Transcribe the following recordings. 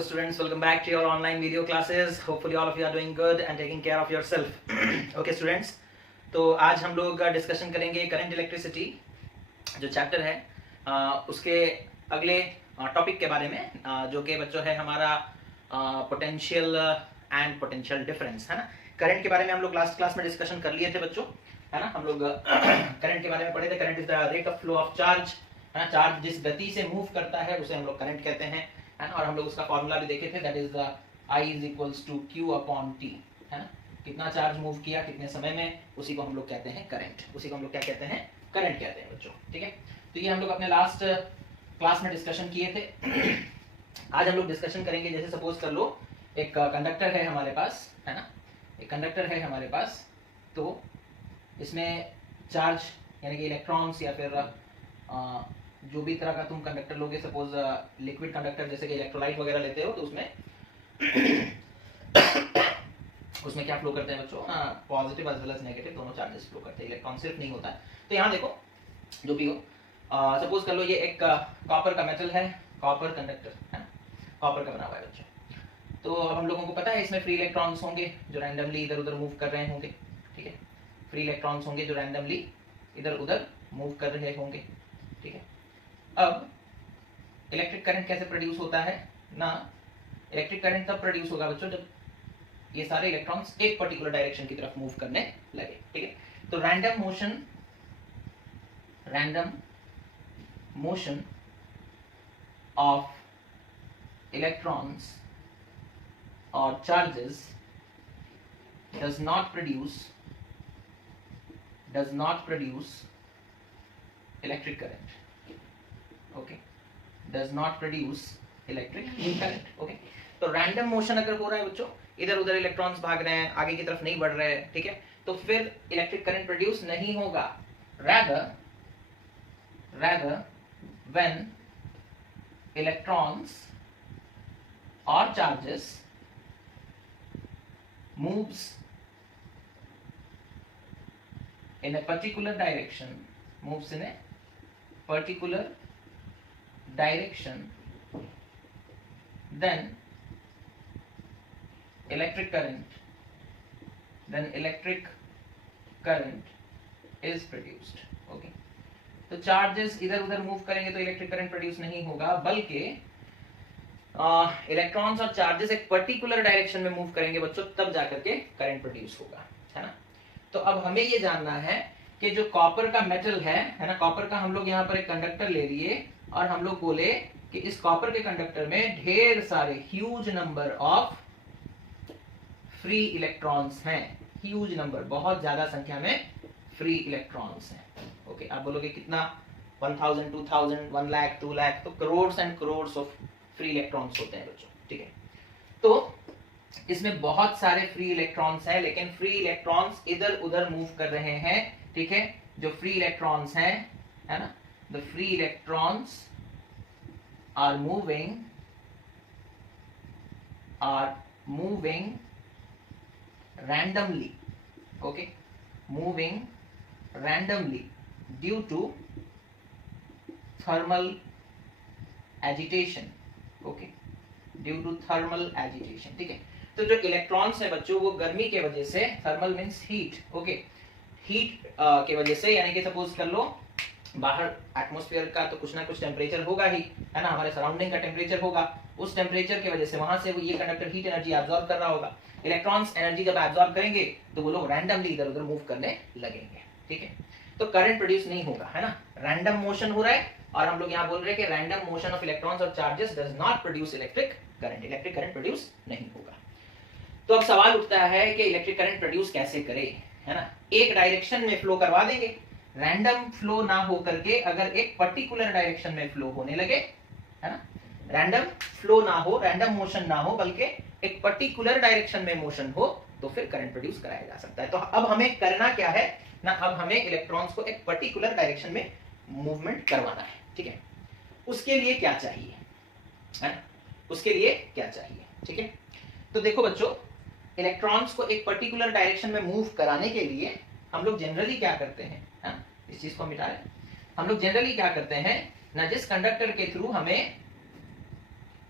Hello students, welcome back to your online video classes. Hopefully all of you are doing good and taking care of yourself. Okay students, तो आज हम लोग discussion करेंगे current electricity जो chapter है उसके अगले टॉपिक के बारे में जो कि बच्चों है हमारा पोटेंशियल एंड पोटेंशियल डिफरेंस, है ना। करंट के बारे में हम लोग लास्ट क्लास में डिस्कशन कर लिए थे बच्चों, है ना। हम लोग करंट के बारे में पढ़े थे। Current is the rate of flow of charge, है ना। चार्ज जिस गति से मूव करता है उसे हम लोग करंट कहते हैं, है ना। और हम लोग उसका फॉर्मूला भी देखे थे, that is the I is equals to Q upon T, है ना। कितना चार्ज मूव किया कितने समय में, उसी को हम लोग कहते हैं करंट, उसी को हम लोग क्या कहते हैं, करंट कहते हैं बच्चों, ठीक है। तो ये हम लोग अपने लास्ट क्लास में डिस्कशन किए थे। आज हम लोग डिस्कशन करेंगे, जैसे सपोज कर लो एक कंडक्टर है हमारे पास, है ना। एक कंडक्टर है हमारे पास, तो इसमें चार्ज यानी कि इलेक्ट्रॉन्स या फिर जो भी तरह का तुम कंडक्टर लोगे, सपोज लिक्विड कंडक्टर जैसे कि इलेक्ट्रोलाइट वगैरह लेते हो, तो उसमें क्या फ्लो करते हैं बच्चों, positive as well as negative दोनों चार्जेस फ्लो करते हैं, इलेक्ट्रॉन सिर्फ नहीं होता है। तो यहाँ देखो जो भी हो, सपोज कर लो ये एक कॉपर का मेटल है, कॉपर कंडक्टर, है ना, कॉपर का बना हुआ है बच्चों। तो अब हम लोगों को पता है इसमें फ्री इलेक्ट्रॉन्स होंगे जो रैंडमली इधर उधर मूव कर रहे होंगे, ठीक है। फ्री इलेक्ट्रॉन्स होंगे जो रैंडमली इधर उधर मूव कर रहे होंगे, ठीक है। अब इलेक्ट्रिक करंट कैसे प्रोड्यूस होता है ना, इलेक्ट्रिक करंट तब प्रोड्यूस होगा बच्चों जब ये सारे इलेक्ट्रॉन्स एक पर्टिकुलर डायरेक्शन की तरफ मूव करने लगे, ठीक है। तो रैंडम मोशन ऑफ इलेक्ट्रॉन्स और charges does not produce electric current, okay, does not produce electric current, okay। तो रैंडम मोशन अगर हो रहा है बच्चों, इधर उधर इलेक्ट्रॉन्स भाग रहे हैं, आगे की तरफ नहीं बढ़ रहे हैं, ठीक है, तो फिर इलेक्ट्रिक करंट प्रोड्यूस नहीं होगा। rather when electrons or charges moves in a particular direction, then electric current is produced, okay। तो चार्जेस इधर उधर मूव करेंगे तो इलेक्ट्रिक करंट प्रोड्यूस नहीं होगा, बल्कि इलेक्ट्रॉन्स और चार्जेस एक पर्टिकुलर डायरेक्शन में मूव करेंगे बच्चों, तब जाकर के करंट प्रोड्यूस होगा, है ना। तो अब हमें ये जानना है कि जो कॉपर का मेटल है ना, कॉपर का हम लोग यहाँ पर एक कंडक्टर ले लिए और हम लोग बोले कि इस कॉपर के कंडक्टर में ढेर सारे huge number of free electrons हैं, ह्यूज नंबर, बहुत ज्यादा संख्या में फ्री इलेक्ट्रॉन्स हैं, ओके। आप बोलोगे कितना, 1000, 2000, 1 लाख, 2 लाख, तो crore and crore of free electrons होते हैं बच्चों, ठीक है। तो इसमें बहुत सारे फ्री इलेक्ट्रॉन्स हैं, लेकिन फ्री इलेक्ट्रॉन्स इधर उधर मूव कर रहे हैं, ठीक है। जो फ्री इलेक्ट्रॉन्स हैं, है ना, the free electrons are moving randomly, okay, moving randomly due to thermal agitation, okay, due to thermal agitation, ठीक है। तो जो इलेक्ट्रॉन्स है बच्चों वो गर्मी के वजह से, thermal means heat, okay, heat के वजह से, यानी कि सपोज कर लो बाहर एटमॉस्फेयर का तो कुछ ना कुछ टेम्परेचर होगा ही, है ना, हमारे सराउंडिंग का टेम्परेचर होगा, उस टेम्परेचर की वजह से वहां से वो ये कंडक्टर हीट एनर्जी एब्जॉर्ब कर रहा होगा। इलेक्ट्रॉन्स एनर्जी जब एब्जॉर्ब करेंगे तो वो लोग रैंडमली इधर उधर मूव करने लगेंगे, ठीक है। तो करंट प्रोड्यूस नहीं होगा, है ना, रैंडम मोशन हो रहा है, और हम लोग यहाँ बोल रहे हैं कि रैंडम मोशन ऑफ इलेक्ट्रॉन्स और charges does not produce electric current produce नहीं होगा। तो अब सवाल उठता है कि इलेक्ट्रिक करंट प्रोड्यूस कैसे करे, है ना। एक डायरेक्शन में फ्लो करवा देंगे, रैंडम फ्लो ना हो करके अगर एक पर्टिकुलर डायरेक्शन में फ्लो होने लगे, है ना, रैंडम फ्लो ना हो, रैंडम मोशन ना हो, बल्कि एक पर्टिकुलर डायरेक्शन में मोशन हो, तो फिर करंट प्रोड्यूस कराया जा सकता है। तो अब हमें करना क्या है ना, अब हमें इलेक्ट्रॉन्स को एक पर्टिकुलर डायरेक्शन में मूवमेंट करवाना है, ठीक है। उसके लिए क्या चाहिए, है ना, उसके लिए क्या चाहिए, ठीक है। तो देखो बच्चों, इलेक्ट्रॉन्स को एक पर्टिकुलर डायरेक्शन में मूव कराने के लिए हम लोग जनरली क्या करते हैं, इस चीज को मिटा रहे, हम लोग जनरली क्या करते हैं ना, जिस कंडक्टर के थ्रू हमें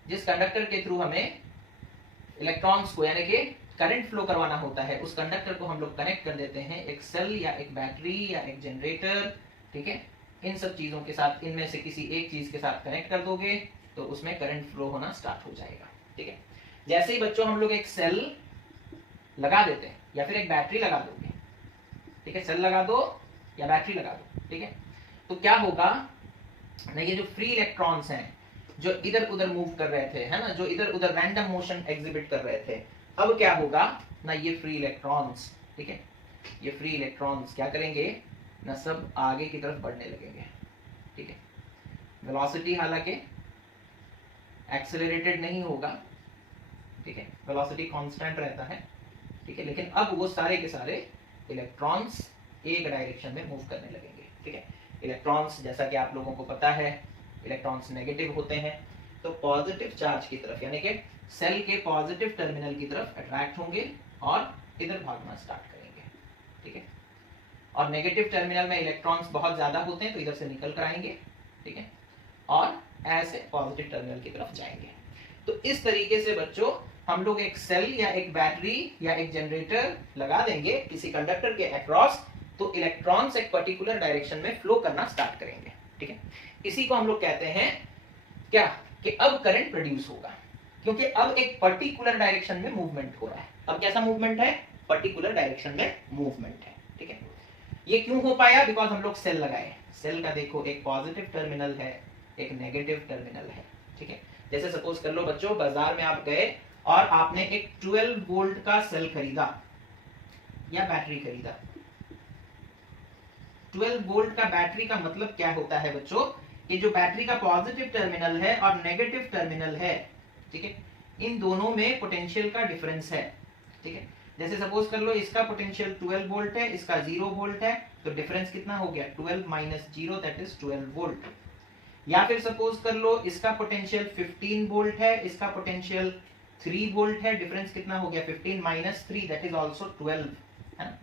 जिस कंडक्टर के थ्रू हमें इलेक्ट्रॉन्स को यानी कि करंट फ्लो करवाना होता है, उस कंडक्टर को हम लोग कनेक्ट कर देते हैं एक सेल या एक बैटरी या एक जनरेटर, ठीक है। इन सब चीजों के साथ, इनमें से किसी एक चीज के साथ कनेक्ट कर दोगे तो उसमें करंट फ्लो होना स्टार्ट हो जाएगा, ठीक है। जैसे ही बच्चों हम लोग एक सेल लगा देते हैं या फिर एक बैटरी लगा दोगे, ठीक है, सेल लगा दो या बैटरी लगा दो, ठीक है, तो क्या होगा ना, ये जो फ्री इलेक्ट्रॉन्स हैं जो इधर उधर मूव कर रहे थे, है ना, जो इधर उधर रैंडम मोशन एग्जिबिट कर रहे थे, अब क्या होगा ना, ये फ्री इलेक्ट्रॉन्स, ठीक है, ये फ्री इलेक्ट्रॉन्स क्या करेंगे ना, सब आगे की तरफ बढ़ने लगेंगे, ठीक है। वेलोसिटी हालांकि एक्सेलरेटेड नहीं होगा, ठीक है, वेलोसिटी कांस्टेंट रहता है, ठीक है, लेकिन अब वो सारे के सारे इलेक्ट्रॉन्स एक डायरेक्शन में मूव करने लगेंगे, ठीक है। इलेक्ट्रॉन्स जैसा कि आप लोगों को पता है, इलेक्ट्रॉन्स नेगेटिव होते हैं, तो पॉजिटिव चार्ज की तरफ यानी कि सेल के पॉजिटिव टर्मिनल की तरफ अट्रैक्ट होंगे और इधर भागना स्टार्ट करेंगे, ठीक है। और नेगेटिव टर्मिनल में इलेक्ट्रॉन्स बहुत ज्यादा होते हैं तो इधर से निकल कर आएंगे, ठीक है, और ऐसे पॉजिटिव टर्मिनल की तरफ जाएंगे। तो इस तरीके से बच्चों हम लोग एक सेल या एक बैटरी या एक जनरेटर लगा देंगे किसी कंडक्टर के अक्रॉस, तो इलेक्ट्रॉन्स एक पर्टिकुलर डायरेक्शन में फ्लो करना स्टार्ट करेंगे, ठीक है। इसी को हम लोग कहते हैं क्या कि अब करंट प्रोड्यूस होगा, क्योंकि अब एक पर्टिकुलर डायरेक्शन में मूवमेंट हो रहा है। अब कैसा मूवमेंट है, पर्टिकुलर डायरेक्शन में मूवमेंट है, ठीक है। ये क्यों हो पाया, बिकॉज हम लोग सेल लगाए। सेल का देखो एक पॉजिटिव टर्मिनल है, एक नेगेटिव टर्मिनल है, ठीक है। जैसे सपोज कर लो बच्चों, बाजार में आप गए और आपने एक 12 वोल्ट का सेल खरीदा या बैटरी खरीदा। 12 वोल्ट का बैटरी का मतलब क्या होता है बच्चों, कि जो बैटरी का पॉजिटिव टर्मिनल है और नेगेटिव टर्मिनल है, ठीक है, इन दोनों में पोटेंशियल का डिफरेंस है, ठीक है। जैसे सपोज कर लो इसका पोटेंशियल 12 वोल्ट है, इसका 0 वोल्ट है, तो डिफरेंस कितना हो गया, 12 माइनस 0 दैट इज 12 वोल्ट। या फिर सपोज कर लो इसका पोटेंशियल 15 वोल्ट है, इसका पोटेंशियल 3 वोल्ट है, डिफरेंस कितना हो गया, 15 माइनस 3 दैट इज आल्सो 12, है ना।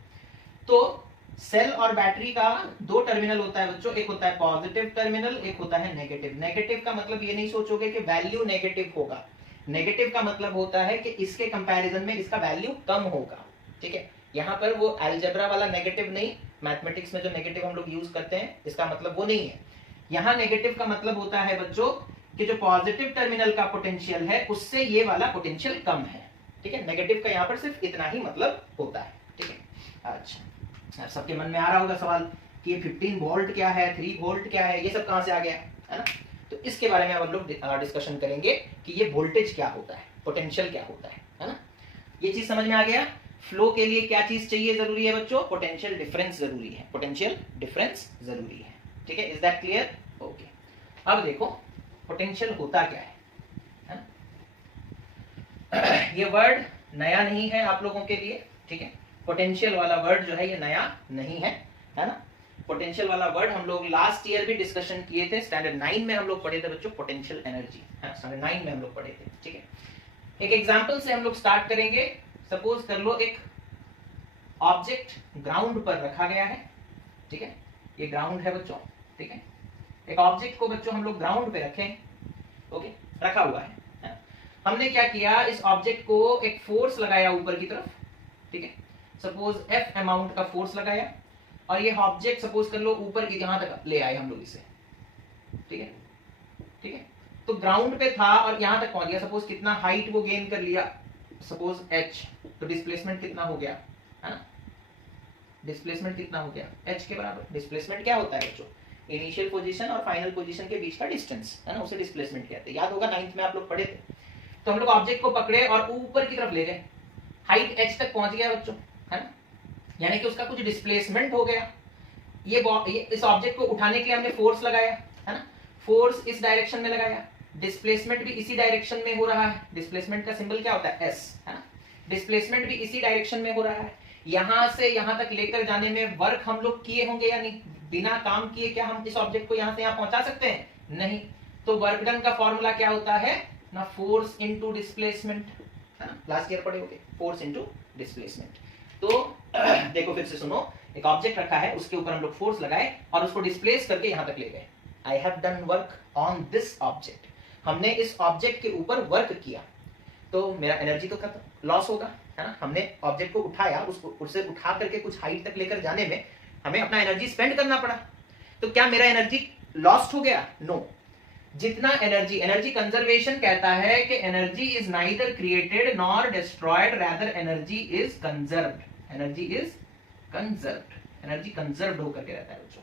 तो सेल और बैटरी का दो टर्मिनल होता है बच्चों, एक होता है पॉजिटिव टर्मिनल, एक होता है नेगेटिव। नेगेटिव का मतलब ये नहीं सोचोगे कि वैल्यू नेगेटिव होगा, नेगेटिव का मतलब होता है कि इसके कंपैरिजन में इसका वैल्यू कम होगा, ठीक है। यहाँ पर वो अलजेब्रा वाला नेगेटिव नहीं, मैथमेटिक्स में जो नेगेटिव हम लोग यूज करते हैं इसका मतलब वो नहीं है। यहाँ नेगेटिव का मतलब होता है बच्चों कि जो पॉजिटिव टर्मिनल का पोटेंशियल है उससे ये वाला पोटेंशियल कम है, ठीक है। नेगेटिव का यहाँ पर सिर्फ इतना ही मतलब होता है, ठीक है। अच्छा, सबके मन में आ रहा होगा सवाल कि ये 15 वोल्ट क्या है, 3 वोल्ट क्या है, ये सब कहां से आ गया, है ना। तो इसके बारे में अब हम लोग डिस्कशन करेंगे कि ये वोल्टेज क्या होता है, पोटेंशियल क्या होता है ना। ये चीज समझ में आ गया। फ्लो के लिए क्या चीज चाहिए, जरूरी है बच्चों, पोटेंशियल डिफरेंस जरूरी है, पोटेंशियल डिफरेंस जरूरी है, ठीक है। Is that clear, okay. अब देखो पोटेंशियल होता क्या है ना? ये वर्ड नया नहीं है आप लोगों के लिए, ठीक है। पोटेंशियल वाला वर्ड जो है ये नया नहीं है, है ना। पोटेंशियल वाला वर्ड हम लोग लास्ट ईयर भी डिस्कशन किए थे, स्टैंडर्ड 9 में हम लोग पढ़े थे बच्चों, पोटेंशियल एनर्जी, स्टैंडर्ड 9 में हम लोग पढ़े थे, ठीक है। एक एग्जांपल से हम लोग स्टार्ट करेंगे। सपोज कर लो एक ऑब्जेक्ट ग्राउंड पर रखा गया है, ठीक है, ये ग्राउंड है बच्चों, ठीक है। एक ऑब्जेक्ट को बच्चों हम लोग ग्राउंड पे रखें, ओके, रखा हुआ है। हमने क्या किया, इस ऑब्जेक्ट को एक फोर्स लगाया ऊपर की तरफ, ठीक है, सपोज F अमाउंट का फोर्स लगाया, और ये ऑब्जेक्ट सपोज कर लो ऊपर की यहां तक ले आए हम लोग इसे, ठीक है, ठीक है। तो ग्राउंड पे था और यहां तक पहुंच गया, सपोज कितना हाइट वो गेन कर लिया, सपोज h, तो डिस्प्लेसमेंट कितना हो गया, है ना, डिस्प्लेसमेंट कितना हो गया, h के बराबर। डिस्प्लेसमेंट क्या होता है बच्चों, इनिशियल पोजीशन और फाइनल पोजीशन के बीच का डिस्टेंस, है ना, उसे डिस्प्लेसमेंट कहते हैं। याद होगा 9th में आप लोग पढ़े थे। तो हम लोग ऑब्जेक्ट को पकड़े और ऊपर की तरफ ले गए, हाइट h तक पहुंच गया बच्चों, है ना, यानी कि उसका कुछ डिस्प्लेसमेंट हो गया। ये इस ऑब्जेक्ट को उठाने के लिए हमने फोर्स लगाया, है ना, फोर्स इस डायरेक्शन में लगाया, डिस्प्लेसमेंट भी इसी डायरेक्शन में हो रहा है। डिस्प्लेसमेंट का सिंबल क्या होता है, s, है ना, डिस्प्लेसमेंट भी इसी डायरेक्शन में हो रहा है। यहां से यहां तक लेकर जाने में वर्क हम लोग किए होंगे या नहीं, बिना काम किए क्या हम इस ऑब्जेक्ट को यहां से यहां पहुंचा सकते हैं, नहीं। तो वर्क डन का फॉर्मूला क्या होता है ना, फोर्स इनटू डिस्प्लेसमेंट, है ना, लास्ट ईयर पढ़े होंगे, फोर्स इनटू डिस्प्लेसमेंट। तो देखो फिर से सुनो, एक ऑब्जेक्ट रखा है, उसके ऊपर हम लोग फोर्स लगाए और उसको डिस्प्लेस करके यहां तक ले गए। I have done work on this object. हमने इस ऑब्जेक्ट के ऊपर वर्क किया तो मेरा एनर्जी तो खत्म लॉस होगा, है ना। हमने ऑब्जेक्ट को उठाया, उसको उसे उठा करके कुछ हाइट तक लेकर जाने में हमें अपना एनर्जी स्पेंड करना पड़ा, तो क्या मेरा एनर्जी लॉस्ट हो गया? नो। जितना एनर्जी कंजर्वेशन कहता है कि energy is neither created nor destroyed, rather energy is conserved, energy is conserved, energy conserved होकर के रहता है बच्चों।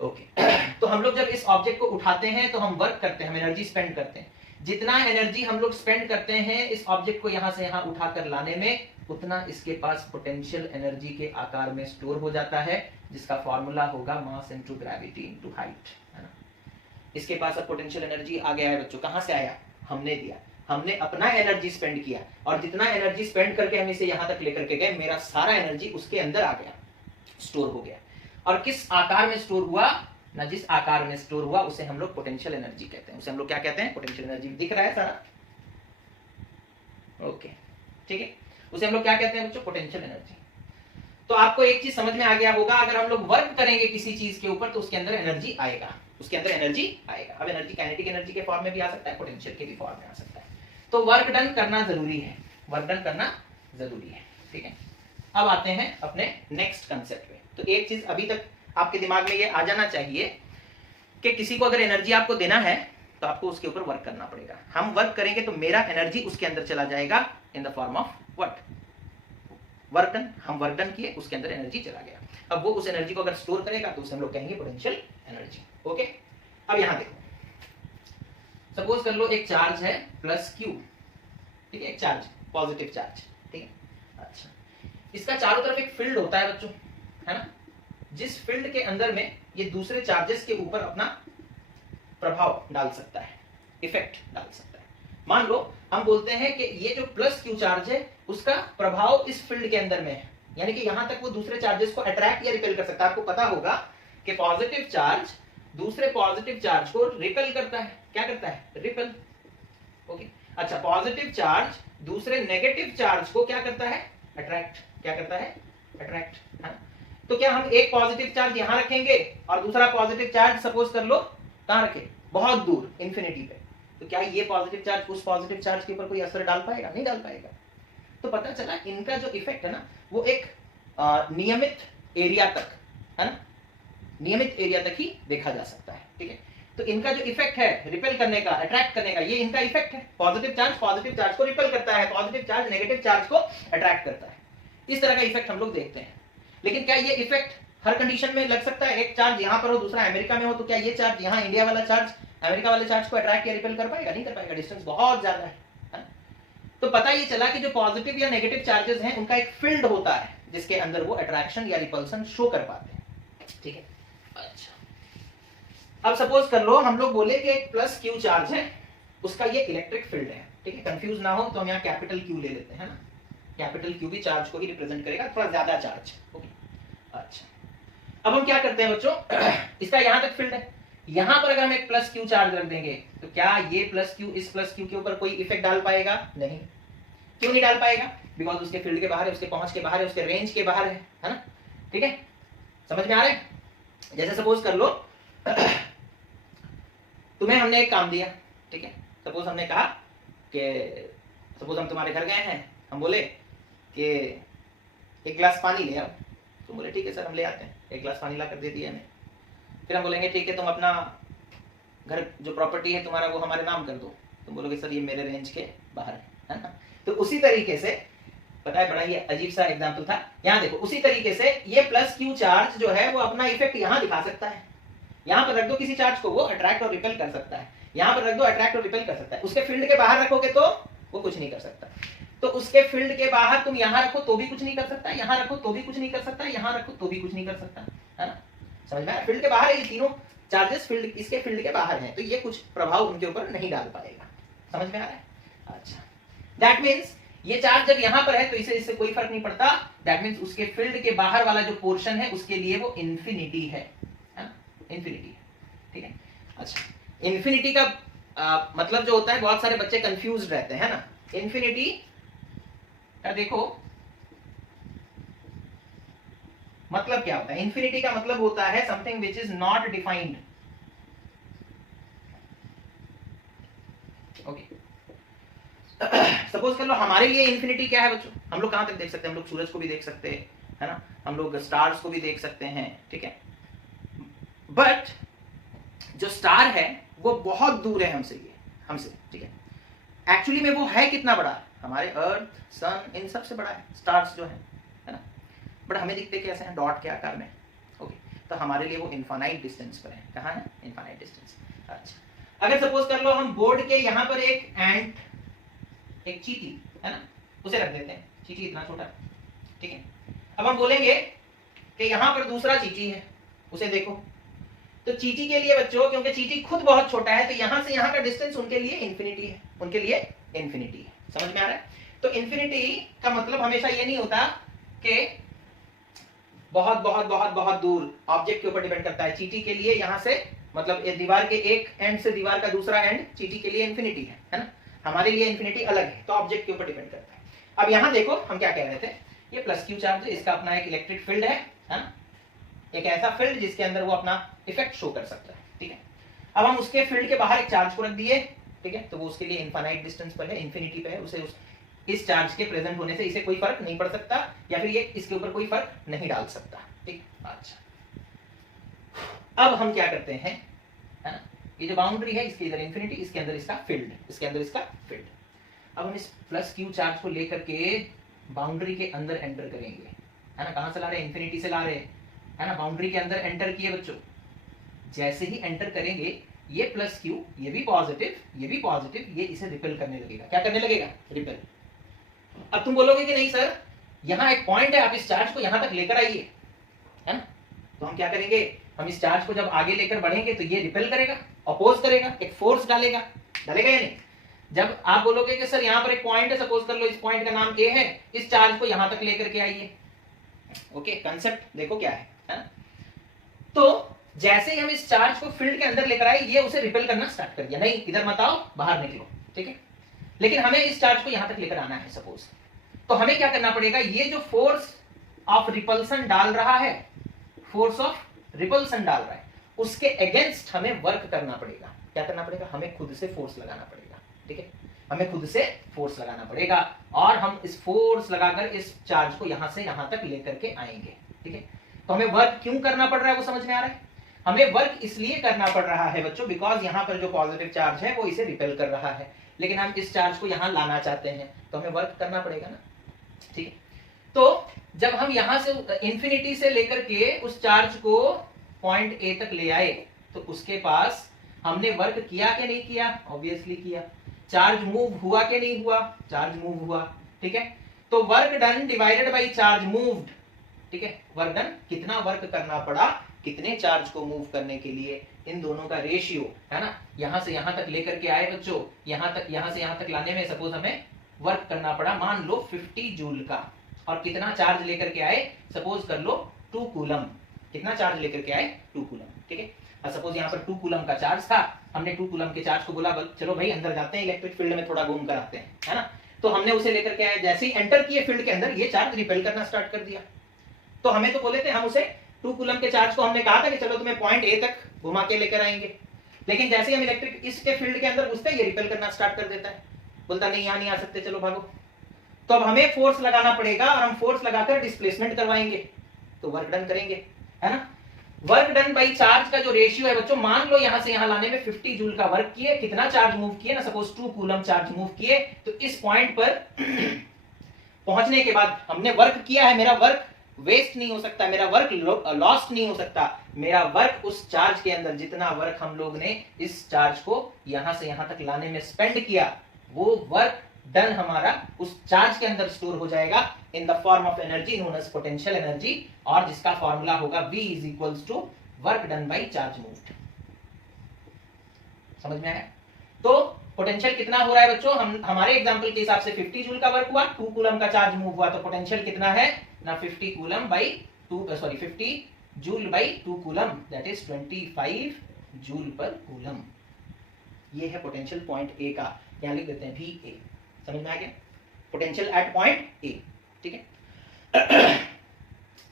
ओके तो हम लोग जब इस ऑब्जेक्ट को उठाते हैं तो हम वर्क करते हैं, हम एनर्जी स्पेंड करते हैं। जितना एनर्जी हम लोग स्पेंड करते हैं इस ऑब्जेक्ट को यहां से यहां उठाकर लाने में, उतना इसके पास पोटेंशियल एनर्जी के आकार में स्टोर हो जाता है, जिसका फॉर्मूला होगा mass into gravity into height, है ना। इसके पास अब पोटेंशियल एनर्जी आ गया है बच्चों। कहां से आया? हमने दिया, हमने अपना एनर्जी स्पेंड किया, और जितना एनर्जी स्पेंड करके हम इसे यहां तक लेकर के गए, मेरा सारा एनर्जी उसके अंदर आ गया, स्टोर हो गया। और किस आकार में स्टोर हुआ ना, जिस आकार में स्टोर हुआ उसे हम लोग पोटेंशियल एनर्जी कहते हैं। उसे हम लोग क्या कहते हैं? Potential energy. दिख रहा है सारा? ओके ठीक है, उसे हम लोग क्या कहते हैं बच्चों? Potential energy. तो आपको एक चीज समझ में आ गया होगा, अगर हम लोग वर्क करेंगे किसी चीज के ऊपर तो उसके अंदर एनर्जी आएगा, उसके अंदर एनर्जी आएगा। अब एनर्जी काइनेटिक एनर्जी के फॉर्म में भी आ सकता है, पोटेंशियल के भी फॉर्म में आ सकता है। तो वर्क डन करना जरूरी है, वर्क डन करना जरूरी है, ठीक है। अब आते हैं अपने नेक्स्ट कंसेप्ट पे। तो एक चीज अभी तक आपके दिमाग में ये आ जाना चाहिए कि किसी को अगर एनर्जी आपको देना है तो आपको उसके ऊपर वर्क करना पड़ेगा। हम वर्क करेंगे तो मेरा एनर्जी उसके अंदर चला जाएगा in the form of what? Work done. हम वर्क डन किए, उसके अंदर एनर्जी चला गया। अब वो उस एनर्जी को अगर स्टोर करेगा तो उसे हम लोग कहेंगे पोटेंशियल एनर्जी। ओके अब यहां देखो, सपोज कर लो एक चार्ज है प्लस क्यू, ठीक है, एक चार्ज पॉजिटिव चार्ज, ठीक है। अच्छा, इसका चारों तरफ एक फील्ड होता है बच्चों, है ना, जिस फील्ड के अंदर में ये दूसरे चार्जेस के ऊपर अपना प्रभाव डाल सकता है, इफेक्ट डाल सकता है। मान लो हम बोलते हैं कि ये जो प्लस क्यू चार्ज है उसका प्रभाव इस फील्ड के अंदर में है, यानी कि यहां तक वो दूसरे चार्जेस को अट्रैक्ट या रिपेल कर सकता है। आपको पता होगा कि पॉजिटिव चार्ज दूसरे पॉजिटिव चार्ज को रिपेल करता है। क्या करता है? रिपेल। ओके अच्छा, पॉजिटिव चार्ज दूसरे नेगेटिव चार्ज को क्या करता है? अट्रैक्ट। क्या करता है? अट्रैक्ट, है। तो क्या हम एक पॉजिटिव चार्ज यहां रखेंगे और दूसरा पॉजिटिव चार्ज सपोज कर लो कहां रखे? बहुत दूर, इंफिनिटी पे, तो क्या ये पॉजिटिव चार्ज उस पॉजिटिव चार्ज के ऊपर कोई असर डाल पाएगा? नहीं डाल पाएगा। तो पता चला इनका जो इफेक्ट है ना वो एक नियमित एरिया तक, है ना, नियमित एरिया तक ही देखा जा सकता है, ठीक है। तो इनका जो इफेक्ट है रिपेल करने का, अट्रैक्ट करने का, ये इनका इफेक्ट है। पॉजिटिव चार्ज को रिपेल करता है, पॉजिटिव चार्ज नेगेटिव चार्ज को अट्रैक्ट करता है। इस तरह का इफेक्ट हम लोग देखते हैं। लेकिन क्या ये इफेक्ट हर कंडीशन में लग सकता है? एक चार्ज यहां पर हो दूसरा अमेरिका में हो, तो क्या ये चार्ज यहां इंडिया वाला चार्ज अमेरिका वाले चार्ज को अट्रैक्ट या रिपेल कर पाएगा? नहीं कर पाएगा, डिस्टेंस बहुत ज्यादा है। तो पता ये चला कि जो पॉजिटिव या नेगेटिव चार्जेस हैं उनका एक फील्ड होता है जिसके अंदर वो अट्रैक्शन या रिपल्सन शो कर पाते हैं, ठीक है। अच्छा, अब सपोज कर लो हम लोग बोले कि एक प्लस क्यू चार्ज है, उसका ये इलेक्ट्रिक फील्ड है, ठीक है। कंफ्यूज ना हो तो हम यहाँ कैपिटल क्यू ले लेते हैं ना, कैपिटल क्यू भी चार्ज को ही रिप्रेजेंट करेगा, थोड़ा ज्यादा चार्ज। ओके अच्छा, अब हम क्या करते हैं बच्चों, इसका यहां तक फील्ड है, यहां पर अगर हम एक प्लस क्यू चार्ज रख देंगे तो क्या ये प्लस क्यू इस प्लस क्यू के ऊपर कोई इफेक्ट डाल पाएगा? नहीं। क्यों नहीं डाल पाएगा? बिकॉज उसके फील्ड के बाहर है, उसके पहुंच के बाहर है, उसके रेंज के बाहर है ना, ठीक है। समझ में आ रहा है? जैसे सपोज कर लो तुम्हें हमने एक काम दिया, ठीक है। सपोज हमने कहा कि सपोज हम तुम्हारे घर गए हैं, हम बोले कि एक गिलास पानी ले आओ, तुम बोले ठीक है सर हम ले आते हैं, एक गिलास पानी ला कर दे दिया हमें। फिर हम बोलेंगे ठीक है तुम अपना घर जो प्रॉपर्टी है तुम्हारा वो हमारे नाम कर दो, तुम बोलोगे सर ये मेरे रेंज के बाहर है ना। तो उसी तरीके से, पता है बड़ा ये अजीब सा एग्जांपल था, यहाँ देखो उसी तरीके से ये प्लस क्यू चार्ज जो है वो अपना इफेक्ट यहाँ दिखा सकता है। यहाँ पर रख दो किसी चार्ज को, वो अट्रैक्ट और रिपेल कर सकता है, यहाँ पर रख दो अट्रैक्ट और रिपेल कर सकता है। उसके फील्ड के बाहर रखोगे तो वो कुछ नहीं कर सकता, तो उसके फील्ड के बाहर तुम यहाँ रखो तो भी कुछ नहीं कर सकता, यहाँ रखो तो भी कुछ नहीं कर सकता, यहाँ रखो तो भी कुछ नहीं कर सकता, है ना। समझ में आया? फील्ड के बाहर है, ये तीनों चार्जेस फील्ड इसके फील्ड के बाहर हैं, तो ये कुछ प्रभाव उनके ऊपर नहीं डाल पाएगा। समझ में आ रहा है? अच्छा, दैट मीन्स ये चार्ज जब यहां पर है तो इससे कोई फर्क नहीं पड़ता, दैट मीन्स उसके फील्ड के बाहर वाला जो पोर्शन है उसके लिए वो इंफिनिटी है ना, इंफिनिटी है, ठीक है। अच्छा, इंफिनिटी का मतलब जो होता है, बहुत सारे बच्चे कंफ्यूज रहते हैं ना। इंफिनिटी का देखो मतलब क्या होता है? इंफिनिटी का मतलब होता है something which is not defined, okay, suppose कर लो हमारे लिए इन्फिनिटी क्या है बच्चों, हम लोग कहां तक देख सकते हैं, हम लोग सूरज को भी देख सकते हैं, है ना, हम लोग स्टार्स को भी देख सकते हैं, ठीक है, बट जो स्टार है वो बहुत दूर है हमसे, ये हमसे, ठीक है, एक्चुअली में वो है कितना बड़ा, हमारे अर्थ सन इन सब से बड़ा है स्टार्स जो है ना, बट हमें दिखते कैसे हैं, डॉट के आकार में। ओके, तो हमारे लिए वो इनफाइनाइट डिस्टेंस पर है, कहाँ है, इनफाइनाइट डिस्टेंस। अच्छा, अगर सपोज कर लो हम बोर्ड के यहाँ पर एक एंट, एक चींटी है ना, उसे रख देते हैं, चींटी इतना छोटा, ठीक है, अब हम बोलेंगे कि यहाँ पर दूसरा चींटी है, उसे देखो, तो चींटी के लिए बच्चों, क्योंकि चींटी खुद बहुत छोटा है, तो यहां से यहां का डिस्टेंस उनके लिए इन्फिनिटी है, उनके लिए इन्फिनिटी है, समझ में आ रहा है। तो इन्फिनिटी का मतलब हमेशा ये नहीं होता कि बहुत बहुत बहुत बहुत दूर, ऑब्जेक्ट के ऊपर डिपेंड करता है। चींटी के लिए यहां से मतलब दीवार के एक एंड से दीवार का दूसरा एंड चींटी के लिए इन्फिनिटी है ना, हमारे लिए इन्फिनिटी अलग है, तो ऑब्जेक्ट के ऊपर डिपेंड करता है। अब यहां देखो हम क्या कह रहे थे, ये प्लस क्यू चार्ज, इसका अपना एक इलेक्ट्रिक फील्ड है ना, एक ऐसा फील्ड जिसके अंदर वो अपना इफेक्ट शो कर सकता है, ठीक है। अब हम उसके फील्ड के बाहर एक चार्ज को रख दिए, ठीक है, तो वो उसके लिए इनफाइनाइट डिस्टेंस पर है, इन्फिनिटी पे है, उसे इस चार्ज के प्रेजेंट होने से इसे कोई फर्क नहीं पड़ सकता, या फिर ये इसके ऊपर कोई फर्क नहीं डाल सकता, ठीक। अच्छा, अब हम क्या करते हैं, है ना, ये जो बाउंड्री है इसके इधर इन्फिनिटी, इसके अंदर इसका फील्ड, इसके अंदर इसका फील्ड। अब हम इस प्लस क्यू चार्ज को लेकर के बाउंड्री के अंदर एंटर करेंगे, है ना, कहां से ला रहे हैं, इन्फिनिटी से ला रहे हैं, है ना, बाउंड्री के अंदर एंटर किए बच्चों, जैसे ही एंटर करेंगे ये प्लस क्यू, ये भी पॉजिटिव, ये भी पॉजिटिव, ये इसे रिपेल करने लगेगा, क्या करने लगेगा, रिपेल। अब तुम बोलोगे कि नहीं सर, यहां एक पॉइंट है, आप इस चार्ज को यहां तक लेकर आइए, है ना, तो हम क्या करेंगे, हम इस चार्ज को जब आगे लेकर बढ़ेंगे तो ये रिपेल करेगा, अपोज करेगा, एक फोर्स डालेगा, डालेगा या नहीं। जब आप बोलोगे कि सर यहां पर एक पॉइंट है, सपोज कर लो इस पॉइंट का नाम ए है, इस चार्ज को यहां तक लेकर के आइए, ओके, कंसेप्ट देखो क्या है ना, तो जैसे ही हम इस चार्ज को फील्ड के अंदर लेकर आए, ये उसे रिपेल करना स्टार्ट कर दिया, नहीं इधर मत आओ, बाहर निकलो, ठीक है, लेकिन हमें इस चार्ज को यहां तक लेकर आना है सपोज, तो हमें क्या करना पड़ेगा, ये जो फोर्स ऑफ रिपल्सन डाल रहा है, फोर्स ऑफ रिपल्सन डाल रहा है, उसके अगेंस्ट हमें वर्क करना पड़ेगा, क्या करना पड़ेगा, हमें खुद से फोर्स लगाना पड़ेगा, ठीक है, हमें खुद से फोर्स लगाना पड़ेगा, और हम इस फोर्स लगाकर इस चार्ज को यहां से यहां तक लेकर के आएंगे, ठीक है। तो हमें वर्क क्यों करना पड़ रहा है वो समझ में आ रहा है, हमें वर्क इसलिए करना पड़ रहा है बच्चों, बिकॉज यहां पर जो पॉजिटिव चार्ज है वो इसे रिपेल कर रहा है, लेकिन हम इस चार्ज को यहां लाना चाहते हैं, तो हमें वर्क करना पड़ेगा ना, ठीक है। तो जब हम यहां से इंफिनिटी से लेकर के उस चार्ज को पॉइंट ए तक ले आए, तो उसके पास हमने वर्क किया कि नहीं किया, ऑब्वियसली किया। चार्ज मूव हुआ कि नहीं हुआ, चार्ज मूव हुआ, ठीक है। तो work done divided by charge moved, ठीक है, वर्क डन, कितना वर्क करना पड़ा कितने चार्ज को मूव करने के लिए, इन दोनों का रेशियो, है ना, यहां से यहां तक लेकर के आए बच्चों, यहां तक, यहां से यहां तक लाने में सपोज हमें वर्क करना पड़ा मान लो 50 जूल का, और कितना चार्ज लेकर के आए, सपोज कर लो 2 कूलम, कितना चार्ज लेकर के आए, 2 कूलम, ठीक है। और सपोज यहाँ पर 2 कूलम का चार्ज था, हमने 2 कूलम के चार्ज को बोला चलो भाई अंदर जाते हैं, इलेक्ट्रिक फील्ड में थोड़ा घूम कर आते हैं, है ना, तो हमने उसे लेकर के आए, जैसे ही एंटर किए फील्ड के अंदर, ये चार्ज रिपेल करना स्टार्ट कर दिया। तो हमें तो बोले थे, हम उसे 2 कूलम के चार्ज को हमने कहा था कि चलो तुम्हें पॉइंट ए तक घुमा के लेकर आएंगे, लेकिन जैसे ही हम इलेक्ट्रिक इसके फील्ड के अंदर घुसते, ये रिपेल करना स्टार्ट कर देता है, बोलता नहीं यहाँ नहीं आ सकते, चलो भागो। तो अब हमें फोर्स लगाना पड़ेगा, और हम फोर्स लगाकर डिस्प्लेसमेंट करवाएंगे, तो वर्क डन करेंगे, है ना। वर्क डन बाई चार्ज का जो रेशियो है बच्चों, मान लो यहां से यहां लाने में 50 जूल का वर्क किए, कितना चार्ज मूव किए ना, सपोज 2 कूलम चार्ज मूव किए, तो इस पॉइंट पर पहुंचने के बाद हमने वर्क किया है, मेरा वर्क वेस्ट नहीं हो सकता, मेरा वर्क लॉस्ट नहीं हो सकता, मेरा वर्क उस चार्ज के अंदर, जितना वर्क हम लोग ने इस चार्ज को यहां से यहां तक लाने में स्पेंड किया, वो वर्क डन हमारा उस चार्ज के अंदर स्टोर हो जाएगा in the form of energy known as potential energy, और जिसका फॉर्मूला होगा V is equals to work done by charge moved. समझ में आया। तो पोटेंशियल कितना हो रहा है बच्चों, हमारे एग्जांपल के हिसाब से 50 जूल का वर्क हुआ, 2 कूलम का चार्ज मूव हुआ, तो पोटेंशियल कितना है ना, 50 coulomb by 50 joule by 2 coulomb, that is 25 joule per coulomb. ये है पोटेंशियल पॉइंट ए का, यहां लिख देते हैं VA। समझ में आ गया, पोटेंशियल एट पॉइंट ए, ठीक है।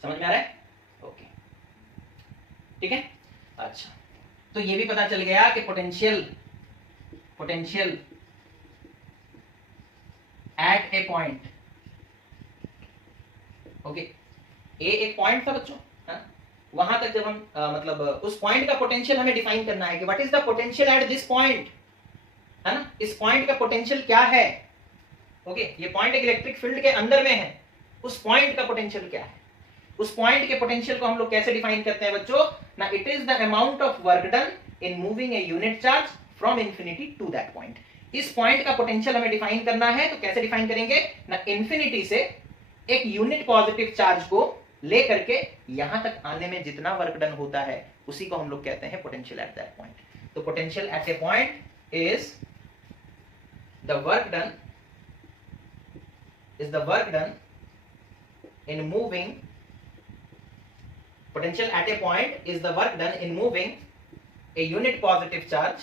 समझ में आ रहा है, ओके, ठीक है। अच्छा, तो ये भी पता चल गया कि potential at A point, okay, ए एक पॉइंट था बच्चों, है ना, वहां तक जब हम मतलब उस पॉइंट का पोटेंशियल हमें डिफाइन करना है कि what is the potential at this point, है ना, इस पॉइंट का पोटेंशियल क्या है, ओके, ये पॉइंट एक इलेक्ट्रिक फील्ड के अंदर में है, उस पॉइंट का पोटेंशियल क्या है, उस पॉइंट के पोटेंशियल को हम लोग कैसे डिफाइन करते हैं बच्चों, ना it is the amount of work done in moving a unit charge from infinity to that point. इस पॉइंट का पोटेंशियल हमें डिफाइन करना है, तो कैसे डिफाइन करेंगे ना, इंफिनिटी से एक यूनिट पॉजिटिव चार्ज को लेकर के यहां तक आने में जितना वर्क डन होता है उसी को हम लोग कहते हैं पोटेंशियल एट दैट पॉइंट। तो potential at A point is the work done in moving, potential at a point is the work done in moving a unit positive charge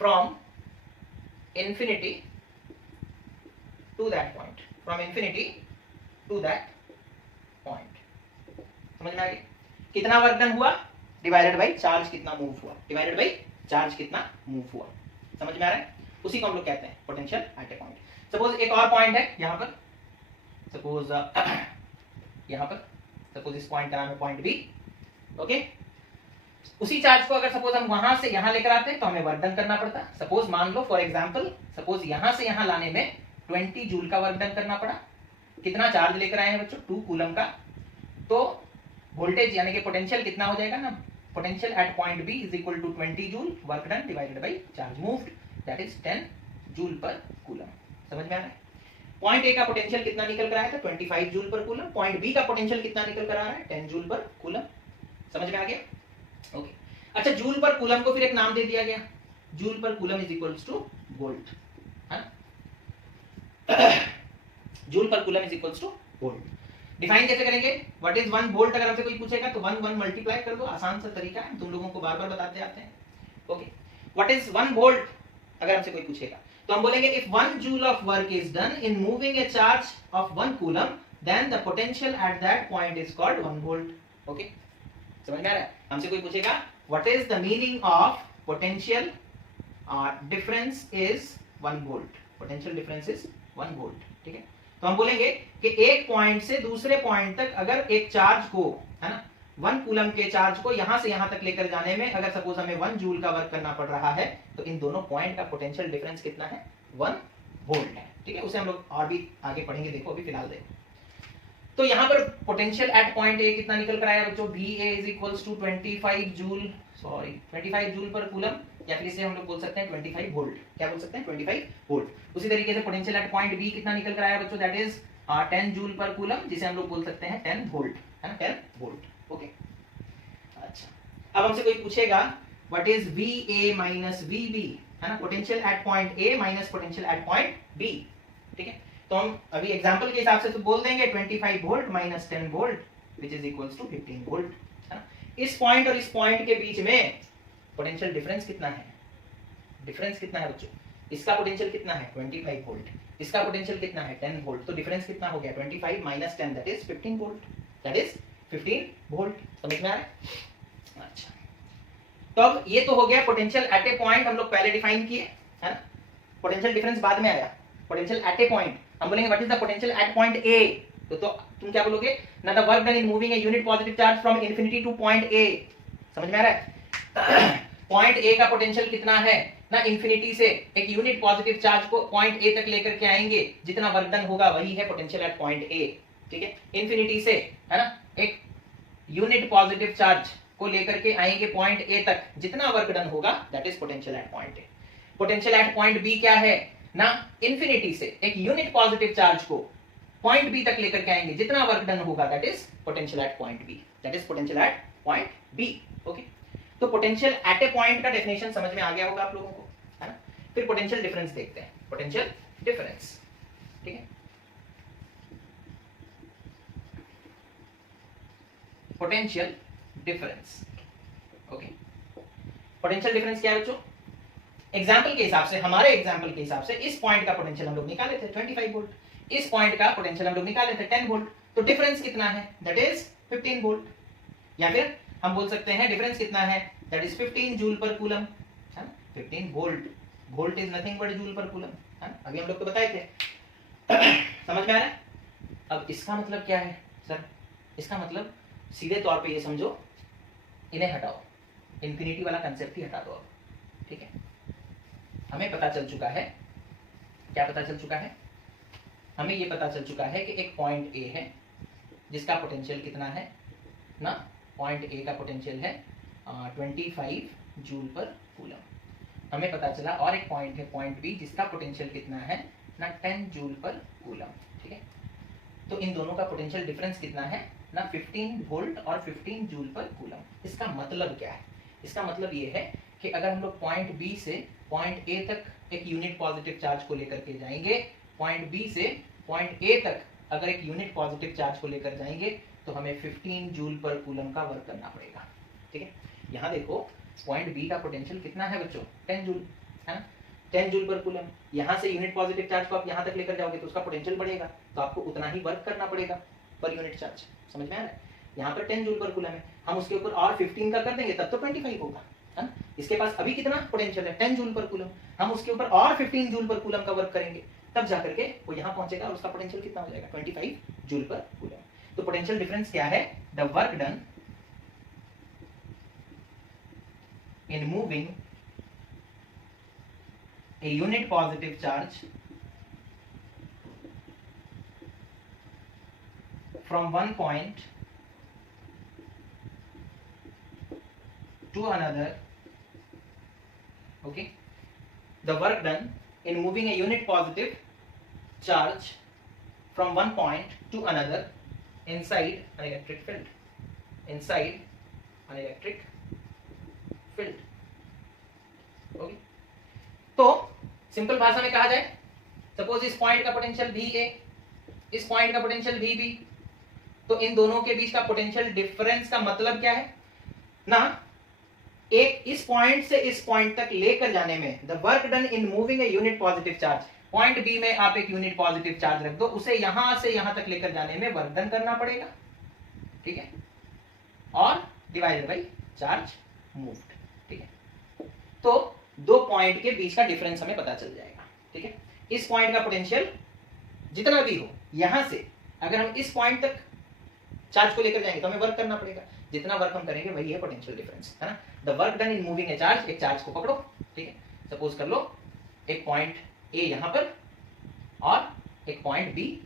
from infinity to that point, समझ में आ गया, कितना work done हुआ divided by charge कितना move हुआ, समझ में आ रहा है, उसी को हम लोग कहते हैं potential at A point. Suppose एक और पॉइंट है यहां पर, सपोज इस पॉइंट का नाम है पॉइंट बी, ओके, उसी चार्ज को अगर सपोज हम वहां से यहां लेकर आते हैं तो हमें वर्क डन करना पड़ता। सपोज मान लो फॉर एग्जांपल, सपोज यहां से यहां लाने में 20 जूल का वर्क डन करना पड़ा। कितना चार्ज लेकर आए हैं बच्चों, 2 कूलम का, तो वोल्टेज यानी कि पोटेंशियल कितना हो जाएगा ना, potential at point B is equal to 20 joule work done divided by charge moved, that is 10 joule per coulomb. समझ में आ रहा है, पॉइंट ए का पोटेंशियल कितना निकल कर आया था 25 joule per coulomb, point B का पोटेंशियल कितना निकल कर आ रहा है 10 जूल पर कूलम। समझ में आ गया, ओके। अच्छा, जूल पर कूलम को फिर एक नाम दे दिया गया, joule per coulomb is equals two volt, है ना, joule per coulomb is equals two volt. Define कैसे करेंगे, व्हाट इज 1 वोल्ट, अगर हमसे कोई पूछेगा तो 1 मल्टीप्लाई कर दो, आसान सा तरीका है, तुम लोगों को बार बार बताते आते हैं, ओके। व्हाट इज 1 वोल्ट अगर हमसे कोई पूछेगा तो हम बोलेंगे if 1 joule of work is done in moving a charge of 1 coulomb then the potential at that point is called 1 volt, okay. समझ में आ रहा है, हमसे कोई पूछेगा what is the meaning of potential difference is 1 volt, potential difference is 1 volt, ठीक है। तो हम बोलेंगे कि एक पॉइंट से दूसरे पॉइंट तक अगर एक चार्ज को, है ना, 1 कूलम के चार्ज को यहां से यहां तक लेकर जाने में अगर सपोज हमें 1 जूल का वर्क करना पड़ रहा है तो इन दोनों पॉइंट का पोटेंशियल डिफरेंस कितना है 1 वोल्ट है, ठीक है। उसे हम लोग और भी आगे पढ़ेंगे, देखो अभी फिलहाल देखो। तो यहां पर पोटेंशियल एट पॉइंट ए कितना निकल कर आया बच्चों, VA is equals to 25 joule per coulomb, या फिर इसे हम लोग बोल सकते हैं 25 वोल्ट, क्या बोल सकते हैं 25 वोल्ट। उसी तरीके से पोटेंशियल एट पॉइंट बी कितना निकल कर आया बच्चों, that is 10 joule per coulomb, जिसे हम लोग बोल सकते हैं 10 वोल्ट, है ना, 10 वोल्ट, ओके। अच्छा, अब हमसे कोई पूछेगा what is VA minus VB, है ना, potential at point A minus potential at point B, ठीक है। तो हम अभी एग्जांपल के हिसाब से तो बोल देंगे 25 volt minus 10 volt which is equals to 15 volt, है ना। इस पॉइंट और इस पॉइंट के बीच में पोटेंशियल डिफरेंस कितना है, डिफरेंस कितना है बच्चों, इसका पोटेंशियल कितना है 25 वोल्ट, इसका पोटेंशियल कितना है 10 वोल्ट, तो डिफरेंस कितना हो गया 25 minus 10 that is 15 volt, that is 15 volt. समझ में आ रहा है, अच्छा। तो अब ये तो हो गया पोटेंशियल एट ए पॉइंट, हम लोग पहले डिफाइन किए, है ना, पोटेंशियल डिफरेंस बाद में आया, पोटेंशियल एट ए पॉइंट हम बोलेंगे what is the potential at point ए, तो तुम क्या बोलोगे ना, the work done in moving a unit positive charge from infinity to point ए। समझ में आ रहा है, पॉइंट ए का पोटेंशियल कितना है ना, इंफिनिटी से एक यूनिट पॉजिटिव चार्ज को पॉइंट ए तक लेकर के आएंगे, जितना वर्क डन होगा वही है पोटेंशियल एट पॉइंट ए, ठीक है। इंफिनिटी से, है ना, एक यूनिट पॉजिटिव चार्ज को लेकर के आएंगे पॉइंट ए तक, जितना वर्क डन होगा that is potential at point A. Potential at point B क्या है ना, इंफिनिटी से एक यूनिट पॉजिटिव चार्ज को पॉइंट बी तक लेकर के आएंगे, जितना वर्क डन होगा that is potential at point B, that is potential at point B, okay. तो पोटेंशियल एट ए पॉइंट का डेफिनेशन समझ में आ गया होगा आप लोगों को, है ना। फिर पोटेंशियल डिफरेंस देखते हैं, पोटेंशियल डिफरेंस, ठीक है। Potential difference, okay. Potential difference क्या है बच्चों, एग्जांपल के हिसाब से, हमारे एग्जांपल के हिसाब से इस पॉइंट का पोटेंशियल हम लोग निकाले थे 25 वोल्ट, इस पॉइंट का पोटेंशियल हम लोग निकाले थे 10 वोल्ट, तो डिफरेंस कितना है दैट इज 15 वोल्ट, या फिर हम बोल सकते हैं डिफरेंस कितना है that is 15 joule per coulomb, है ना। 15 volt. Volt is nothing but joule per coulomb, है ना, अभी हम लोग तो बताए थे। समझ में आ रहा है? अब इसका मतलब क्या है सर? इसका मतलब सीधे तौर पे ये समझो, इन्हें हटाओ, इंफिनिटी वाला कंसेप्ट ही हटा दो अब, ठीक है। हमें पता चल चुका है, क्या पता चल चुका है? हमें ये पता चल चुका है कि एक पॉइंट ए है जिसका पोटेंशियल कितना है ना, पॉइंट ए का पोटेंशियल है 25 जूल पर कूलम। हमें पता चला और एक पॉइंट है पॉइंट बी जिसका पोटेंशियल कितना है ना 10 जूल पर कूलम, ठीक है। तो इन दोनों का पोटेंशियल डिफरेंस कितना है ना 15 वोल्ट और 15 जूल पर कूलम। इसका मतलब क्या है? इसका मतलब ये है कि अगर हम लोग पॉइंट बी से पॉइंट ए तक एक यूनिट पॉजिटिव चार्ज को लेकर के जाएंगे, पॉइंट बी से पॉइंट ए तक अगर एक यूनिट पॉजिटिव चार्ज को लेकर जाएंगे तो हमें 15 जूल पर कूलम का वर्क करना पड़ेगा, ठीक है। यहाँ देखो पॉइंट बी का पोटेंशियल कितना है बच्चों, 10 जूल, है ना, 10 जूल पर कूलम। यहाँ से यूनिट पॉजिटिव चार्ज को आप यहाँ तक लेकर जाओगे तो उसका पोटेंशियल बढ़ेगा, तो आपको उतना ही वर्क करना पड़ेगा पर यूनिट चार्ज। समझ में आ रहा है? यहाँ पर 10 जूल पर कूलम है, हम उसके ऊपर और 15 का कर देंगे तब तो 25 होगा, है ना। इसके पास अभी कितना पोटेंशियल है 10 जूल पर कूलम, हम उसके ऊपर और 15 जूल पर कूलम का वर्क करेंगे तब जाकर के वो यहाँ पहुंचेगा और उसका पोटेंशियल कितना हो जाएगा 25 जूल पर कूलम। तो पोटेंशियल डिफरेंस क्या है? The work done in moving a unit positive charge from one point to another, okay, the work done in moving a unit positive charge from one point to another inside an electric field, inside an electric field, okay। तो simple भाषा में कहा जाए, suppose इस point का potential भी ए, इस point का पोटेंशियल भी बी, तो इन दोनों के बीच का पोटेंशियल डिफरेंस का मतलब क्या है ना, एक इस पॉइंट से इस पॉइंट तक लेकर जाने में the work done in moving a unit positive charge, point B में आप एक यूनिट पॉजिटिव चार्ज रख दो, उसे यहां से यहां तक लेकर जाने में वर्क डन करना पड़ेगा, ठीक है, और डिवाइडेड बाई चार्ज मूव्ड, ठीक है। तो दो पॉइंट के बीच का डिफरेंस हमें पता चल जाएगा, ठीक है। इस पॉइंट का पोटेंशियल जितना भी हो, यहां से अगर हम इस पॉइंट तक चार्ज को लेकर जाएंगे तो हमें वर्क करना पड़ेगा, जितना वर्क हम करेंगे वही है पोटेंशियल डिफरेंस, है ना। The work done in moving a charge, एक चार्ज को पकड़ो, ठीक है, सपोज कर लो एक पॉइंट ए यहां पर और एक पॉइंट बी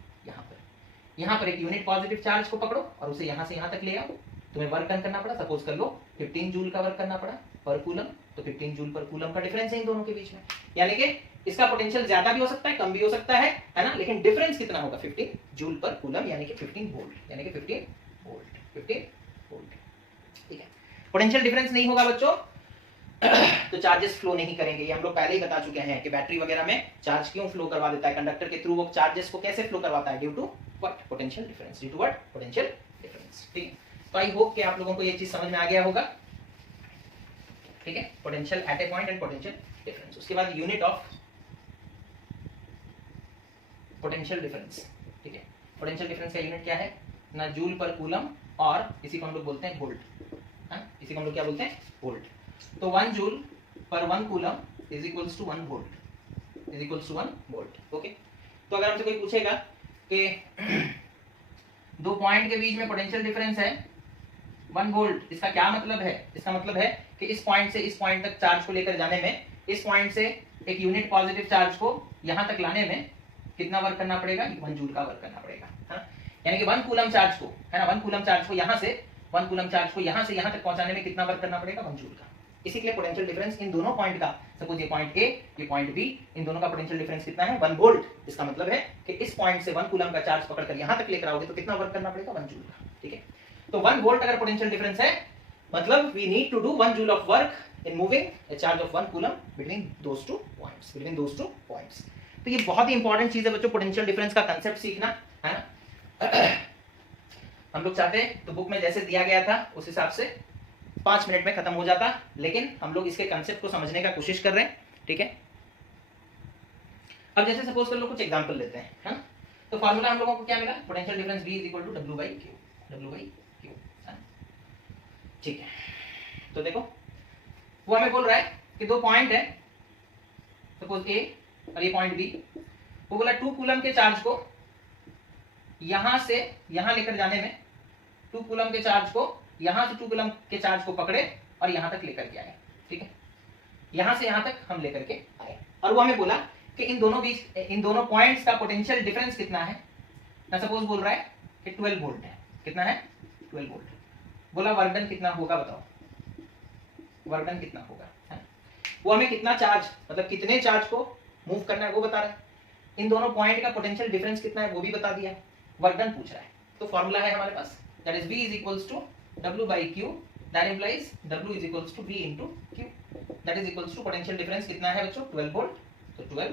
यहां पर एक यूनिट पॉजिटिव चार्ज को पकड़ो और उसे यहां से यहां तक ले आओ, तुम्हें वर्क डन करना पड़ा, सपोज कर लो 15 जूल का वर्क करना पड़ा पर कूलम, तो 15 जूल पर कूलम का डिफरेंस है इन दोनों के बीच में, यानी कि इसका पोटेंशियल ज्यादा भी हो सकता है कम भी हो सकता है ना, लेकिन डिफरेंस कितना होगा 15 जूल पर कूलम, यानी कि 15 वोल्ट, यानी कि 15 वोल्ट, ठीक है। पोटेंशियल डिफरेंस नहीं होगा बच्चों तो चार्जेस फ्लो नहीं करेंगे, ये हम लोग पहले ही बता चुके हैं कि बैटरी वगैरह में चार्ज क्यों फ्लो करवा देता है कंडक्टर के थ्रू, वो चार्जेस को कैसे फ्लो करवाता है, due to what, potential difference, due to what, potential difference, ठीक है। तो आई होप कि आप लोगों को ये चीज समझ में आ गया होगा, ठीक है, potential at A point and potential difference. उसके बाद यूनिट ऑफ पोटेंशियल डिफरेंस, ठीक है, पोटेंशियल डिफरेंस का यूनिट क्या है ना, जूल पर कूलम, और इसी को हम लोग बोलते हैं वोल्ट, इसी को हम लोग क्या बोलते हैं, वोल्ट। तो 1 joule per 1 coulomb is equals to 1 volt, is equals to 1 volt, okay. तो अगर हमसे कोई पूछेगा कि दो पॉइंट के बीच में पोटेंशियल डिफरेंस है 1 वोल्ट, इसका क्या मतलब है? इसका मतलब है कि इस पॉइंट से इस पॉइंट तक चार्ज को लेकर जाने में, इस पॉइंट से एक यूनिट पॉजिटिव चार्ज को यहां तक लाने में कितना वर्क करना पड़ेगा, 1 जूल का वर्क करना पड़ेगा, है ना। यानी कि 1 कूलम चार्ज को, है ना, 1 कूलम चार्ज को यहां से 1 कूलम चार्ज को यहां से यहां तक पहुंचाने में कितना वर्क करना पड़ेगा, 1 जूल का। इसी के लिए पोटेंशियल डिफरेंस इन दोनों पॉइंट का, सपोज ये पॉइंट ए ये पॉइंट बी, इन दोनों का पोटेंशियल डिफरेंस कितना है 1 वोल्ट। इसका मतलब है कि इस पॉइंट से 1 कूलम का चार्ज पकड़कर यहां तक लेकर आओगे तो कितना वर्क करना पड़ेगा, 1 जूल का, ठीक है। तो 1 वोल्ट अगर पोटेंशियल डिफरेंस है, मतलब we need to do 1 joule of work in moving a charge of 1 coulomb between those two points, तो ये बहुत ही इंपॉर्टेंट चीज है बच्चों, पोटेंशियल डिफरेंस का कांसेप्ट सीखना, है ना। हम लोग चाहते हैं तो बुक में जैसे दिया गया था उस हिसाब से 5 मिनट में खत्म हो जाता, लेकिन हम लोग इसके कांसेप्ट को समझने का कोशिश कर रहे हैं, ठीक है। अब जैसे सपोज कर लो कुछ एग्जांपल लेते हैं, है ना। तो फार्मूला हम लोगों को क्या मिला, potential difference V is equal to W/Q, ठीक है। तो देखो वो हमें बोल रहा है कि दो पॉइंट है, सपोज ए और ये पॉइंट बी, वो बोला 2 कूलम के चार्ज को यहां से यहां लेकर जाने में, 2 कूलम के चार्ज को यहां से 2 कूलम के चार्ज को पकड़े और यहां तक लेकर के आए, ठीक है, यहां से यहां तक हम लेकर के आए, और वो हमें बोला कि इन दोनों पॉइंट्स का पोटेंशियल डिफरेंस कितना है। ना सपोज बोल रहा है कि 12 वोल्ट है, कितना है 12 वोल्ट, बोला वर्क डन कितना होगा, बताओ वर्क डन कितना होगा, है? वो हमें कितना चार्ज, मतलब कितने चार्ज को मूव करना है वो बता रहा है, इन दोनों पॉइंट का पोटेंशियल डिफरेंस कितना है वो भी बता दिया, वर्क डन पूछ रहा है। तो फॉर्मूला है हमारे पास, that is V is equals to W by Q, that implies W is equals to V into Q, that is equals to potential difference कितना है बच्चों 12 वोल्ट, तो 12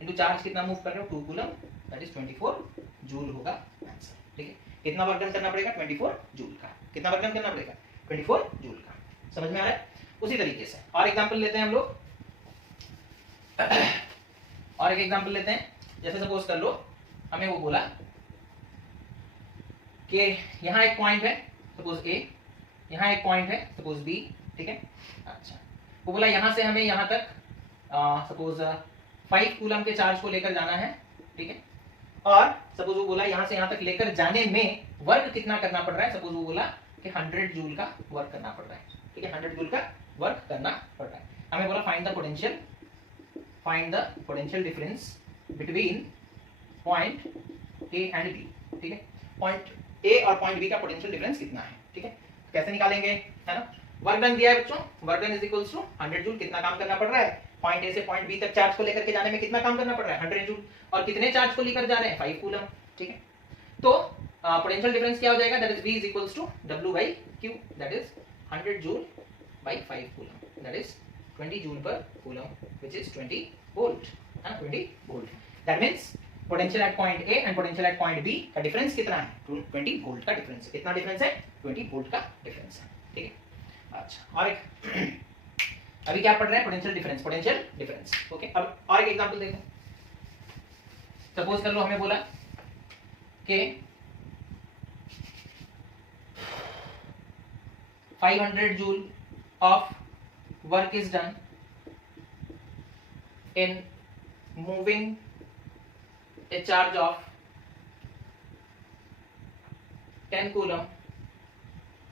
इनटू चार्ज कितना मूव कर रहे हो 2 कूलम, दैट इज 24 जूल होगा answer, ठीक है। कितना वर्क डन करना पड़ेगा 24 जूल का, कितना वर्क डन करना पड़ेगा 24 जूल का, समझ में आ रहा है। उसी तरीके से और एग्जांपल लेते हैं हम लोग, और एक एग्जांपल लेते हैं, जैसे सपोज कर लो हमें वो बोला कि यहाँ एक पॉइंट है सपोज ए, यहाँ एक पॉइंट है सपोज बी, ठीक है। अच्छा, वो बोला यहाँ से हमें यहाँ तक सपोज 5 कूलम के चार्ज को लेकर जाना है, ठीक है, और सपोज वो बोला यहाँ से यहाँ तक लेकर जाने में वर्क कितना करना पड़ रहा है, सपोज वो बोला कि 100 जूल का वर्क करना पड़ रहा है, ठीक है, 100 जूल का वर्क करना पड़ रहा है। हमें बोला find the potential difference between point A and B, ठीक है, पॉइंट ए और पॉइंट बी का पोटेंशियल डिफरेंस कितना है, ठीक है, कैसे निकालेंगे, है ना। वर्क डन दिया है बच्चों, work done is equals to 100 joule, कितना काम करना पड़ रहा है, पॉइंट ए से पॉइंट बी तक चार्ज को लेकर के जाने में कितना काम करना पड़ रहा है 100 जूल, और कितने चार्ज को लेकर जा रहे हैं 5 कूलम, ठीक है। तो पोटेंशियल डिफरेंस क्या हो जाएगा, that is V is equals to W by Q, that is 100 joule by 5 coulomb, that is 20 joule per coulomb, which is 20 volt, है ना, 20 volt. That means potential at point A and potential at point B का difference कितना है 20 volt का difference, कितना difference है 20 volt का difference है, ठीक है। अच्छा, और एक अभी क्या पढ़ रहे हैं पोटेंशियल डिफरेंस, ओके। अब और एक एग्जांपल देखो, सपोज कर लो हमें बोला कि 500 joule of work is done in moving a charge of 10 coulomb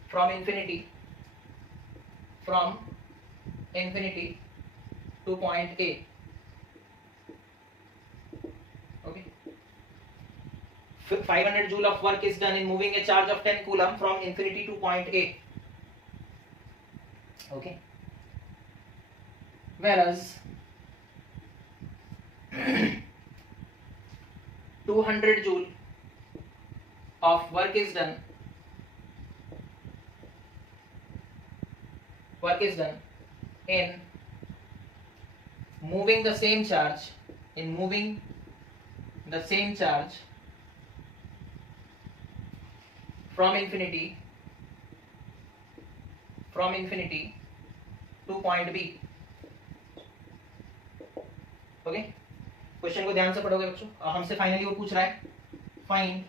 from infinity to point A, okay, 500 joule of work is done in moving a charge of 10 coulomb from infinity to point A, okay, whereas 200 joule of work is done in moving the same charge from infinity to point B, okay. Question को ध्यान से पढ़ोगे बच्चों, हमसे finally वो पूछ रहा है फाइंड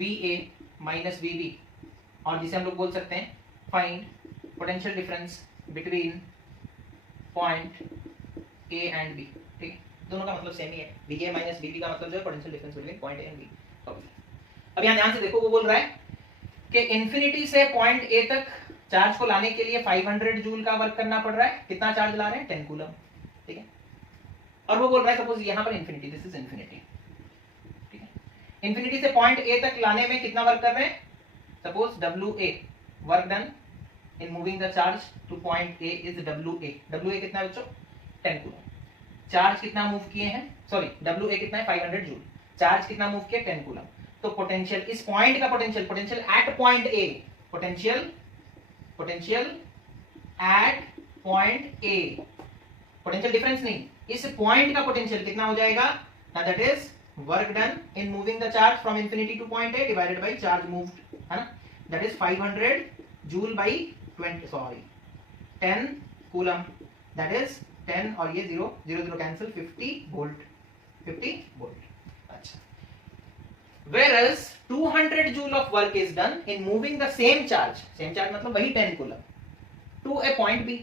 VA माइनस VB, और जिसे हम लोग बोल सकते हैं find potential difference between point A and B, ठीक है, दोनों का मतलब सेम ही है, VA माइनस VB का मतलब जो है potential difference between point A and B। अब यहाँ ध्यान से देखो, वो बोल रहा है कि इंफिनिटी से पॉइंट A तक चार्ज को लाने के लिए 500 जूल का वर्क करना पड़ रहा है, कितना चार्ज ला रहे हैं 10 कूलम, ठीक है, और वो बोल रहा है सपोज यहाँ पर इंफिनिटी, दिस इज इंफिनिटी, ठीक है, इंफिनिटी से पॉइंट ए तक लाने में कितना वर्क कर रहे हैं, suppose WA work done in moving the charge to point A is WA कितना है बच्चों 10 कूलम, चार्ज कितना मूव किए हैं, सॉरी WA कितना है 500 जूल, चार्ज कितना मूव किया 10 कूलम, तो पोटेंशियल इस पॉइंट का potential at point A, potential at point A, potential difference नहीं, इस पॉइंट का पोटेंशियल कितना हो जाएगा, that is work done in moving the charge from infinity to point A divided by charge moved, है ना, that is 500 joule by 10 coulomb, that is 10 और ये 0 0 0 कैंसिल 50 वोल्ट। अच्छा, whereas 200 joule of work is done in moving the same charge मतलब वही 10 coulomb to a point B,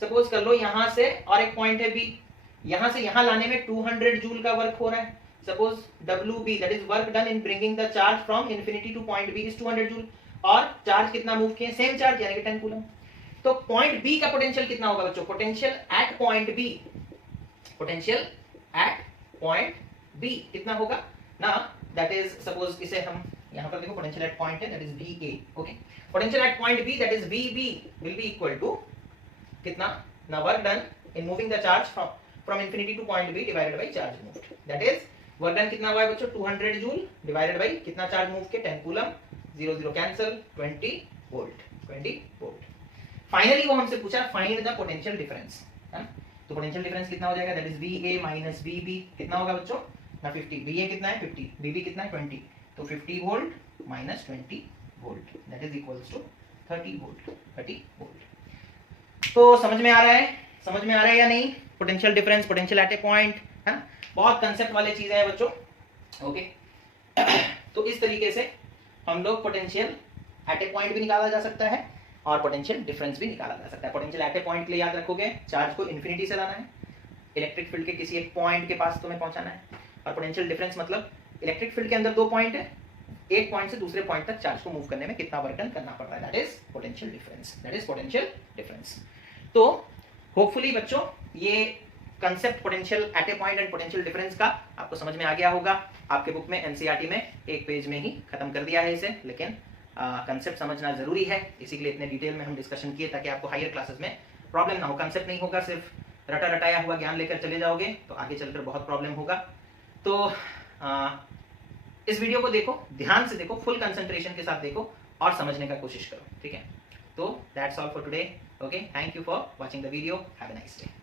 suppose कर लो यहां से और एक पॉइंट है बी, यहां से यहां लाने में 200 जूल का वर्क हो रहा है। Suppose WB that is work done in bringing the charge from infinity to point B is 200 joule, और चार्ज कितना मूव किए, सेम चार्ज यानी कि 10 कूलम। तो पॉइंट बी का पोटेंशियल कितना होगा बच्चों, potential at point B, potential at point B कितना होगा ना, दैट इज सपोज इसे हम यहां पर देखो पोटेंशियल एट पॉइंट है that is VA, okay, potential at point B that is VB will be equal to कितना ना, work done in moving the charge from infinity to point B divided by charge moved, that is work done कितना हुआ है बच्चों 200 joule divided by कितना charge move के 10 coulomb, 0 0 cancel, 20 volt, 20 volt. Finally वो हमसे पूछा फाइंड द पोटेंशियल डिफरेंस, है ना, तो पोटेंशियल डिफरेंस कितना हो जाएगा, that is VA minus VB कितना होगा बच्चों ना 50, VA कितना है 50, VB कितना है 20, तो 50 volt minus 20 volt that is equals to 30 volt, 30 volt. तो समझ में आ रहा है, समझ में आ रहा है या नहीं, potential difference, potential at A point, है ना, बहुत कंसेप्ट वाले चीजें हैं बच्चों, ओके। तो इस तरीके से हम लोग पोटेंशियल एट ए पॉइंट भी निकाला जा सकता है और पोटेंशियल डिफरेंस भी निकाला जा सकता है। पोटेंशियल एट ए पॉइंट के लिए याद रखोगे चार्ज को इन्फिनिटी से लाना है, इलेक्ट्रिक फील्ड के किसी एक पॉइंट के पास तुम्हें पहुंचाना है, और पोटेंशियल डिफरेंस मतलब इलेक्ट्रिक फील्ड के अंदर 2 पॉइंट है, एक पॉइंट से दूसरे पॉइंट तक चार्ज को मूव करने में कितना वर्क डन करना पड़ रहा है, that is potential difference, that is potential difference. तो होपफुली बच्चों ये concept potential at A point and potential difference का आपको समझ में आ गया होगा। आपके बुक में एनसीईआरटी में एक पेज में ही खत्म कर दिया है इसे, लेकिन कंसेप्ट समझना जरूरी है, इसी के लिए इतने डिटेल में हम डिस्कशन किए ताकि आपको हायर क्लासेस में प्रॉब्लम ना हो। कंसेप्ट नहीं होगा, सिर्फ रटा रटाया हुआ ज्ञान लेकर चले जाओगे तो आगे चलकर बहुत प्रॉब्लम होगा। तो इस वीडियो को देखो, ध्यान से देखो, फुल कंसंट्रेशन के साथ देखो और समझने का कोशिश करो, ठीक है। तो that's all for today, okay, thank you for watching the video, have a nice day.